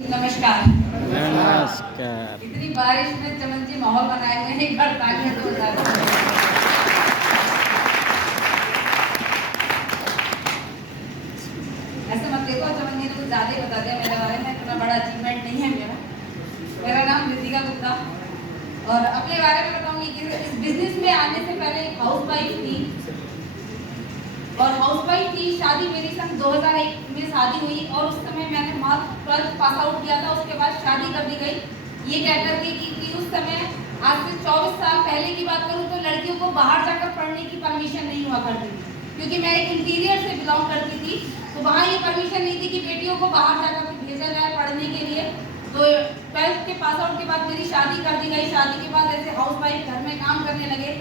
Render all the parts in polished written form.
नमस्कार। नमस्कार। इतनी बारिश में चमन जी माहौल बनाए हुए हैं, एक बार तालियां तो बजा दो। ऐसे मत देखो, चमन जी ने कुछ ज्यादा ही बता दिया मेरे बारे में, इतना बड़ा अचीवमेंट नहीं है मेरा। मेरा नाम रितिका गुप्ता और अपने बारे में बताऊंगी कि इस बिजनेस में आने से पहले एक हाउस वाइफ थी और हाउस वाइफ थी। शादी मेरी सन 2001 में शादी हुई और उस समय मैंने मात्र 12th पास आउट किया था। उसके बाद शादी कर दी गई, ये कह करके कि उस समय आज से 24 साल पहले की बात करूं तो लड़कियों को बाहर जाकर पढ़ने की परमिशन नहीं हुआ करती थी, क्योंकि मैं एक इंटीरियर से बिलोंग करती थी। तो वहाँ ये परमिशन नहीं थी कि बेटियों को बाहर जाकर भेजा जाए पढ़ने के लिए। तो 12th के पास आउट के बाद मेरी शादी कर दी गई। शादी के बाद ऐसे हाउस वाइफ घर में काम करने लगे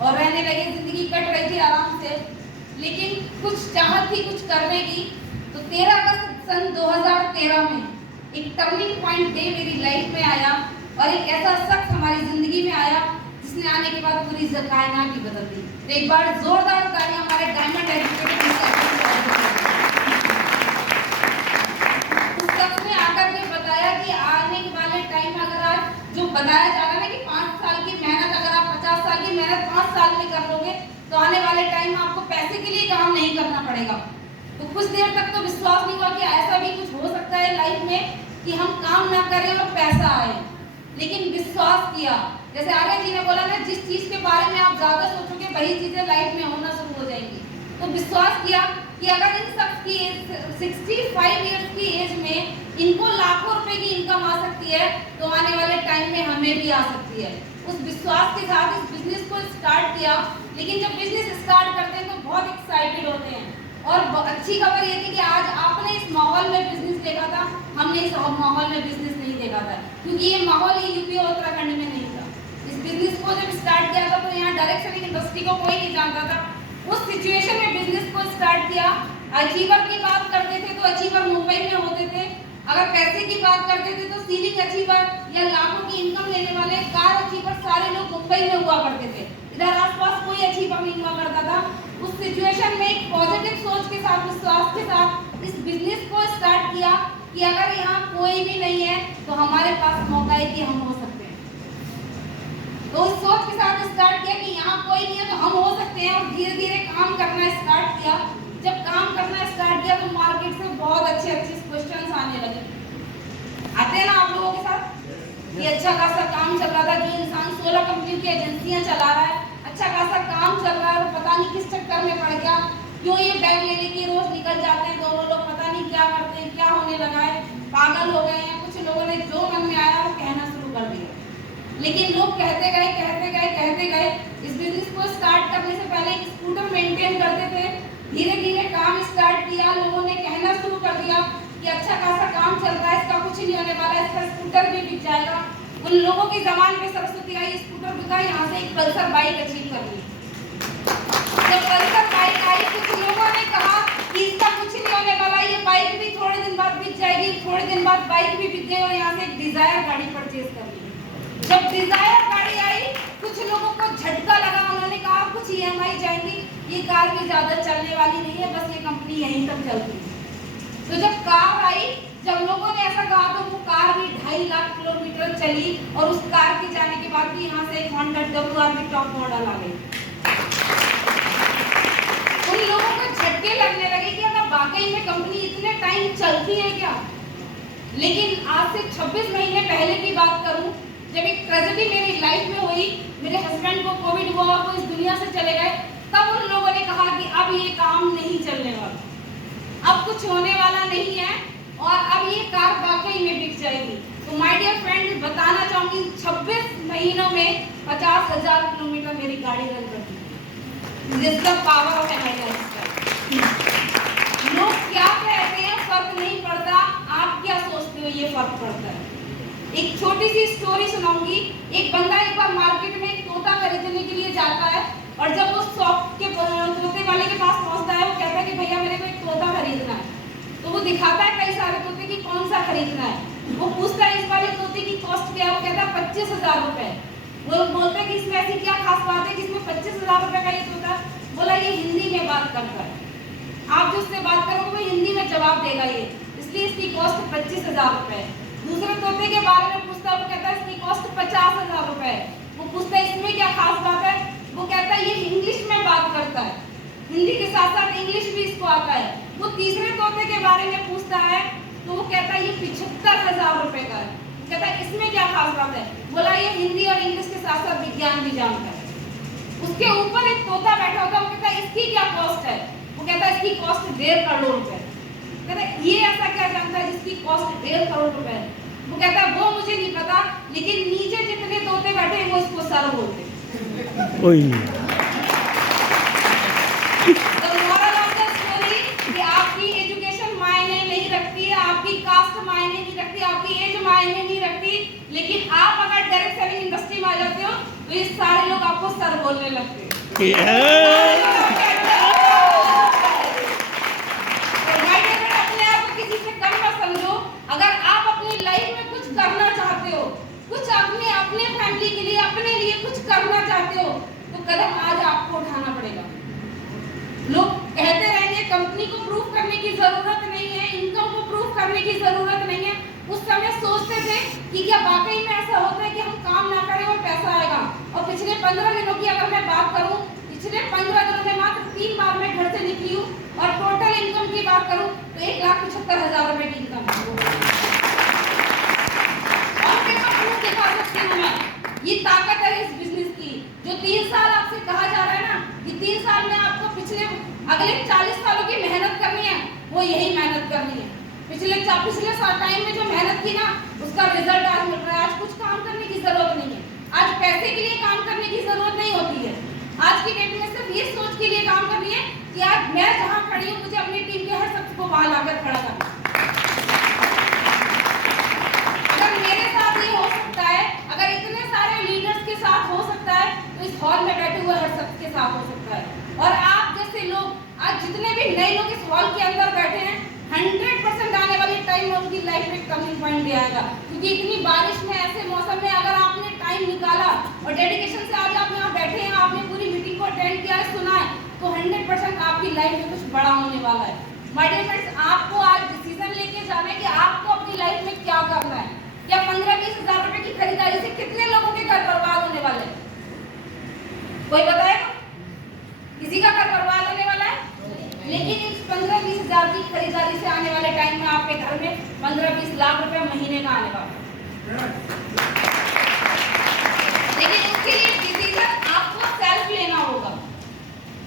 और रहने लगे, जिंदगी कट रही थी आराम से। लेकिन कुछ चाहत थी कुछ करने की। तो 13 अगस्त सन 2013 में एक टर्निंग पॉइंट डे मेरी लाइफ में आया और एक ऐसा शख्स हमारी जिंदगी में आया जिसने आने के बाद पूरी कायनात ही बदल दी। तो एक बार जोरदार तालियां हमारे डायमंड एजुकेटेड उस शख्स ने आकर के बताया कि आने वाले टाइम में अगर आज जो बताया जा रहा है ना कि 5 साल की मेहनत अगर आप 50 साल की मेहनत 5 साल में कर लोगे तो आने वाले टाइम में आपको पैसे के लिए काम नहीं करना पड़ेगा। तो कुछ देर तक तो विश्वास नहीं हुआ कि ऐसा भी कुछ हो सकता है लाइफ में कि हम काम ना करें और पैसा आए, लेकिन विश्वास किया। जैसे आर्य जी ने बोला ना, जिस चीज के बारे में आप ज्यादा सोचोगे वही चीजें लाइफ में होना शुरू हो जाएंगी। तो विश्वास किया कि अगर इन सब की 65 ईयर्स की एज में इनको लाखों रुपए की इनकम आ सकती है तो आने वाले टाइम में हमें भी आ सकती है। उस विश्वास के साथ इस बिजनेस को स्टार्ट किया। लेकिन जब बिजनेस स्टार्ट करते हैं तो बहुत एक्साइटेड होते हैं और अच्छी खबर ये थी कि आज आपने इस माहौल में बिजनेस देखा था, हमने इस माहौल में बिजनेस नहीं देखा था, क्योंकि ये माहौल ही यूपी और उत्तराखंड में नहीं था। इस बिजनेस को जब स्टार्ट किया था तो यहाँ डायरेक्ट सेलिंग इंडस्ट्री को कोई नहीं जानता था। उस सिचुएशन में बिजनेस को स्टार्ट किया। अचीवर की बात करते थे तो अचीवर मुंबई में होते थे। अगर पैसे की बात करते थे तो सीलिंग अचीवर या लाखों की इनकम लेने वाले कार अचीवर सारे लोग मुंबई में हुआ करते थे। इधर आसपास कोई अचीवर नहीं हुआ करता था। उस सिचुएशन में एक पॉजिटिव सोच के साथ, विश्वास के साथ इस बिजनेस को स्टार्ट किया कि अगर यहाँ कोई भी नहीं है तो हमारे पास मौका है कि हम हो सकते हैं। तो उस सोच के साथ स्टार्ट किया कि यहाँ कोई नहीं है तो हम हो सकते हैं और धीरे धीरे काम करना स्टार्ट किया। जब काम करना स्टार्ट किया तो मार्केट से बहुत अच्छे क्वेश्चंस आने लगे। आते हैं ना आप लोगों के साथ कि अच्छा खासा काम चल रहा था, जो इंसान 16 कंपनी की एजेंसियां चला रहा है, अच्छा खासा काम चल रहा है और पता नहीं किस चक्कर में पड़ गया, क्यों ये बैग लेने की रोज निकल जाते हैं दोनों लोग, पता नहीं क्या करते हैं, क्या होने लगा है, पागल हो गए हैं। कुछ लोगों ने जो मन में आया वो कहना शुरू कर दिया। लेकिन लोग कहते गए कहते गए कहते गए। इस बिजनेस को स्टार्ट करने से पहले एक स्कूटर मेंटेन करते थे। धीरे धीरे काम स्टार्ट किया, लोगों ने कहना शुरू कर दिया कि अच्छा खासा काम चल रहा है, इसका कुछ नहीं होने वाला, इसका स्कूटर भी बिक जाएगा। उन लोगों की जबान पे सरस्वती आई, स्कूटर बिका, यहाँ से एक पल्सर बाइक अचीव कर ली। जब पल्सर बाइक आई कुछ लोगों ने कहा कि इसका कुछ नहीं होने वाला, ये बाइक भी थोड़े दिन बाद बिक जाएगी। थोड़े दिन बाद बाइक भी बिक गई और यहाँ से एक डिजायर गाड़ी परचेज कर ली। जब डिजायर गाड़ी आई कुछ लोगों को झटका लगा, उन्होंने कहा कुछ EMI जाएंगी, ये कार भी ज्यादा चलने वाली नहीं है, बस ये कंपनी यहीं तक चलती है। तो जब कार आई, जब लोगों ने ऐसा कहा तो वो कार भी 2.5 लाख किलोमीटर चली और उस कार के जाने के बाद भी यहाँ से एक Honda WR की टॉप मॉडल आ गई। उन लोगों को झटके लगने लगे कि अगर वाकई में कंपनी इतने टाइम चलती है क्या। लेकिन आज से 26 महीने पहले की बात करूं, जब एक ट्रेजेडी मेरी लाइफ में हुई, मेरे हस्बैंड को कोविड हुआ, वो इस दुनिया से चले गए, तब उन लोगों ने कहा कि अब ये काम नहीं चलने वाला, अब कुछ होने वाला नहीं है और अब ये कार वाकई में बिक जाएगी। तो माय डियर फ्रेंड, बताना चाहूंगी 26 महीनों में 50,000 किलोमीटर मेरी गाड़ी रन कर दी। This the power of energy. लोग क्या कहते हैं फर्क नहीं पड़ता, आप क्या सोचते हो ये फर्क पड़ता है। एक छोटी सी स्टोरी सुनाऊंगी। एक बंदा एक बार मार्केट में एक तोता खरीदने के लिए जाता है और जब वो शॉप के तोते वाले के पास पहुंचता है, वो कहता है कि भैया मेरे को एक तोता खरीदना है। तो वो दिखाता है कई सारे तोते की कौन सा खरीदना है। वो पूछता है इस वाले तोते की कॉस्ट क्या है, वो कहता है 25,000 रुपए। वो बोलते हैं कि इसमें ऐसी क्या खास बात है कि इसमें 25,000 रुपए का ये तोता। बोला ये हिंदी में बात करता है, आप जो उससे बात करोगे वो हिंदी में जवाब देगा। ये इसलिए इसकी कॉस्ट 25,000 रुपए है। दूसरे तोते के बारे में पूछता है, वो कहता है इसकी कॉस्ट 50,000 रुपए है। वो पूछता है इसमें क्या खास बात है, वो कहता है ये इंग्लिश में बात करता है, हिंदी के साथ साथ इंग्लिश भी इसको आता है। वो तीसरे तोते के बारे में पूछता है तो वो कहता है ये 75,000 रुपए का है। कहता है इसमें क्या खास बात है, बोला ये हिंदी और इंग्लिश के साथ साथ विज्ञान भी जानता है। उसके ऊपर एक तोता बैठा होता है, वो कहता है इसकी क्या कॉस्ट है, वो कहता है इसकी कॉस्ट 1.5 करोड़ रुपए। कहता है ये ऐसा क्या जानता है जिसकी कॉस्ट 1.5 करोड़ रुपए है, वो कहता है वो मुझे नहीं पता, लेकिन नीचे जितने तोते बैठे हैं वो इसको सर बोलते हैं। ओए तो मोरल ऑफ द स्टोरी कि आपकी एजुकेशन मायने नहीं रखती है, आपकी कास्ट मायने नहीं रखती, आपकी एज मायने नहीं रखती, लेकिन आप अगर डायरेक्ट सेलिंग इंडस्ट्री में आ जाते हो तो ये सारे लोग आपको सर बोलने लगते हैं। अपने आप को किसी से कम मत समझो। अगर आप अपनी लाइफ में कुछ करना चाहते हो, कुछ अपने फैमिली के लिए, अपने लिए कुछ करना चाहते हो, तो कदम आज आपको उठाना पड़ेगा। लोग कहते रहेंगे कंपनी को प्रूफ करने की जरूरत नहीं है, इनकम को प्रूफ करने की जरूरत नहीं है। उस समय सोचते थे कि क्या वाकई में ऐसा होता है कि हम काम ना करें और पैसा आएगा। और पिछले 15 दिनों की अगर मैं बात करूं, पिछले 15 दिनों में मात्र 3 बार मैं घर से निकली हूं और टोटल इनकम की बात करूं तो 1,75,000 रुपए की इनकम है। और प्रूफ दिखा सकती हूं मैं, ये ताकत है इस बिजनेस की। जो 3 साल आपसे कहा जा रहा है ना, ये 3 साल में आपको अगले 40 सालों की मेहनत करनी है, वो यही मेहनत करनी है। पिछले टाइम में जो मेहनत की ना, उसका रिजल्ट आज मिल रहा है। आज कुछ काम करने की जरूरत नहीं है, आज पैसे के लिए काम करने की जरूरत नहीं होती है। आज की डेट में सिर्फ ये सोच के लिए काम करनी है कि आज मैं जहां खड़ी हूं, मुझे अपनी टीम के हर शख्स को वहां लाकर खड़ा करना। अगर मेरे साथ ये हो सकता है, अगर इतने सारे लीडर्स के साथ हो सकता है, तो इस हॉल में बैठे हुए हर शख्स के साथ हो सकता है। और आप जैसे लोग, आज जितने भी नए लोग इस हॉल के अंदर बैठे हैं, 100% आने वाले टाइम में उनकी लाइफ में टर्निंग पॉइंट भी आएगा। क्योंकि इतनी बारिश में, ऐसे मौसम में अगर आपने टाइम निकाला और डेडिकेशन से आज आप यहाँ बैठे हैं, आपने पूरी मीटिंग को अटेंड किया है, सुना है, तो 100% आपकी लाइफ में कुछ बड़ा होने वाला है। माय डियर फ्रेंड्स, आपको आज डिसीजन लेके जाना है कि आपको अपनी लाइफ में क्या करना है। क्या 15-20 हजार रुपए की खरीदारी से कितने लोगों के घर बर्बाद होने वाले हैं? कोई बताएगा? किसी का घर बर्बाद होने वाला है? लेकिन इस 15-20 हजार की खरीदारी से आने वाले टाइम में आपके घर में 15-20 लाख रुपए महीने का आने वाला है। लेकिन उसके लिए डिसीजन आपको सेल्फ लेना होगा,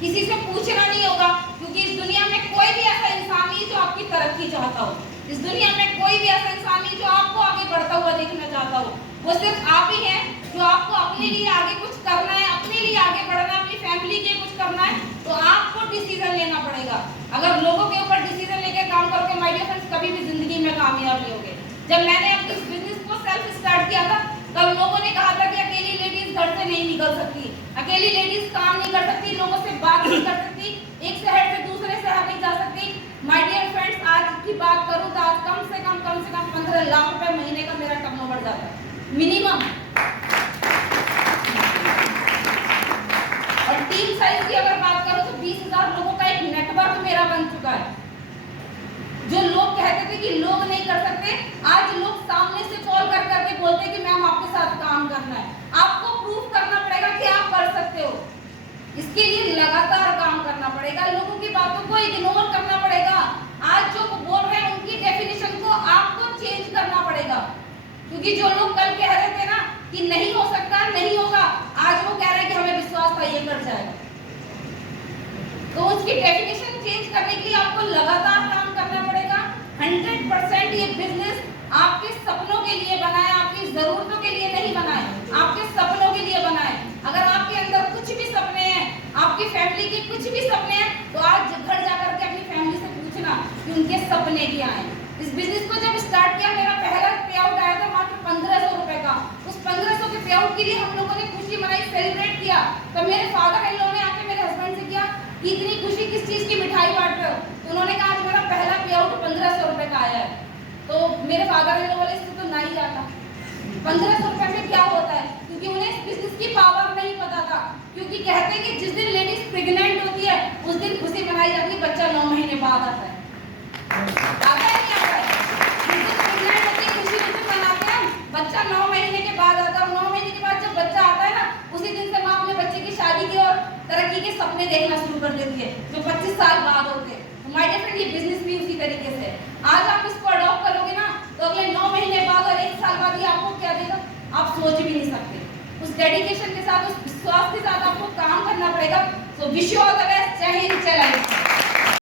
किसी से पूछना नहीं होगा। क्योंकि इस दुनिया में कोई भी ऐसा इंसान नहीं जो आपकी तरक्की चाहता हो। इस दुनिया में कोई भी ऐसा इंसान नहीं जो आपको आगे बढ़ता हुआ देखना चाहता हो। वो सिर्फ आप ही हैं जो आपको अपने लिए आगे कुछ करना है, अपने लिए आगे बढ़ना है, अपनी फैमिली के कुछ करना है, तो आपको डिसीजन लेना पड़ेगा। अगर लोगों के ऊपर डिसीजन लेके काम करके माय डियर फ्रेंड्स कभी भी जिंदगी में कामयाब नहीं होगे। जब मैंने अपने बिजनेस को सेल्फ स्टार्ट किया था, तब लोगों ने कहा था कि अकेली लेडीज घर से नहीं निकल सकती, अकेली लेडीज काम नहीं कर सकती, लोगों से बात नहीं कर सकती, एक शहर से दूसरे शहर नहीं जा सकती। माय डियर फ्रेंड्स, आज की बात करूं तो आज कम से कम 15 लाख रुपए महीने का मेरा टर्नओवर जाता है मिनिमम। और टीम साइज की अगर बात करूं तो 20,000 लोगों का एक नेटवर्क मेरा बन चुका है। जो लोग कहते थे कि लोग नहीं कर सकते, आज लोग सामने से कॉल कर करके बोलते हैं कि मैम आपके साथ काम करना है। आपको प्रूफ करना पड़ेगा कि आप कर सकते हो। इसके लिए लगातार काम करना पड़ेगा, लोगों की बातों को इग्नोर करना पड़ेगा। आज जो बोल रहे हैं उनकी डेफिनेशन को आपको चेंज करना पड़ेगा। क्योंकि जो लोग कल कह रहे थे ना कि नहीं हो सकता, नहीं होगा, आज वो कह रहे हैं कि हमें विश्वास था ये कर जाएगा। तो उसकी डेफिनेशन चेंज करने के लिए आपको लगातार काम करना पड़ेगा। 100% ये बिजनेस आपके सपनों के लिए बना है, आपकी जरूरतों के लिए नहीं बना है, आपके सपनों के लिए बना है। अगर आपके अंदर कुछ भी सपने हैं, आपकी फैमिली के कुछ भी सपने हैं, तो आज घर जाकर के अपनी फैमिली से पूछना कि उनके सपने क्या हैं। इस बिजनेस को जब स्टार्ट किया, मेरा पहला पे आउट आया था मात्र 1500 रुपए का। उस 1500 के पे आउट के लिए हम लोगों ने खुशी मनाई, सेलिब्रेट किया। तो मेरे फादर इन लोगों ने आके मेरे हस्बैंड से किया कि इतनी खुशी किस चीज की, मिठाई बांट रहे हो? तो उन्होंने कहा आज मेरा पहला पे आउट 1500 रुपए का आया है। तो मेरे फादर इन लोगों बोले इससे तो नहीं जाता, 1500 रुपए में क्या होता है? क्योंकि उन्हें इस बिजनेस की पावर नहीं पता था। क्योंकि कहते हैं कि जिस दिन लेडीज प्रेग्नेंट होती है उस दिन खुशी मनाई जाती है, बच्चा 9 महीने बाद आता है। आता है नहीं आता है? तरक्की के सपने देखना शुरू कर देती है जो 25 साल बाद होते हैं। माय डियर फ्रेंड, ये बिजनेस भी उसी तरीके से है। आज आप इसको अडॉप्ट करोगे ना तो अगले 9 महीने बाद और 1 साल बाद ये आपको क्या देगा आप सोच भी नहीं सकते। उस डेडिकेशन के साथ, उस विश्वास के साथ आपको काम करना पड़ेगा। So wish you all the best. जय हिंद, जय लाइफ।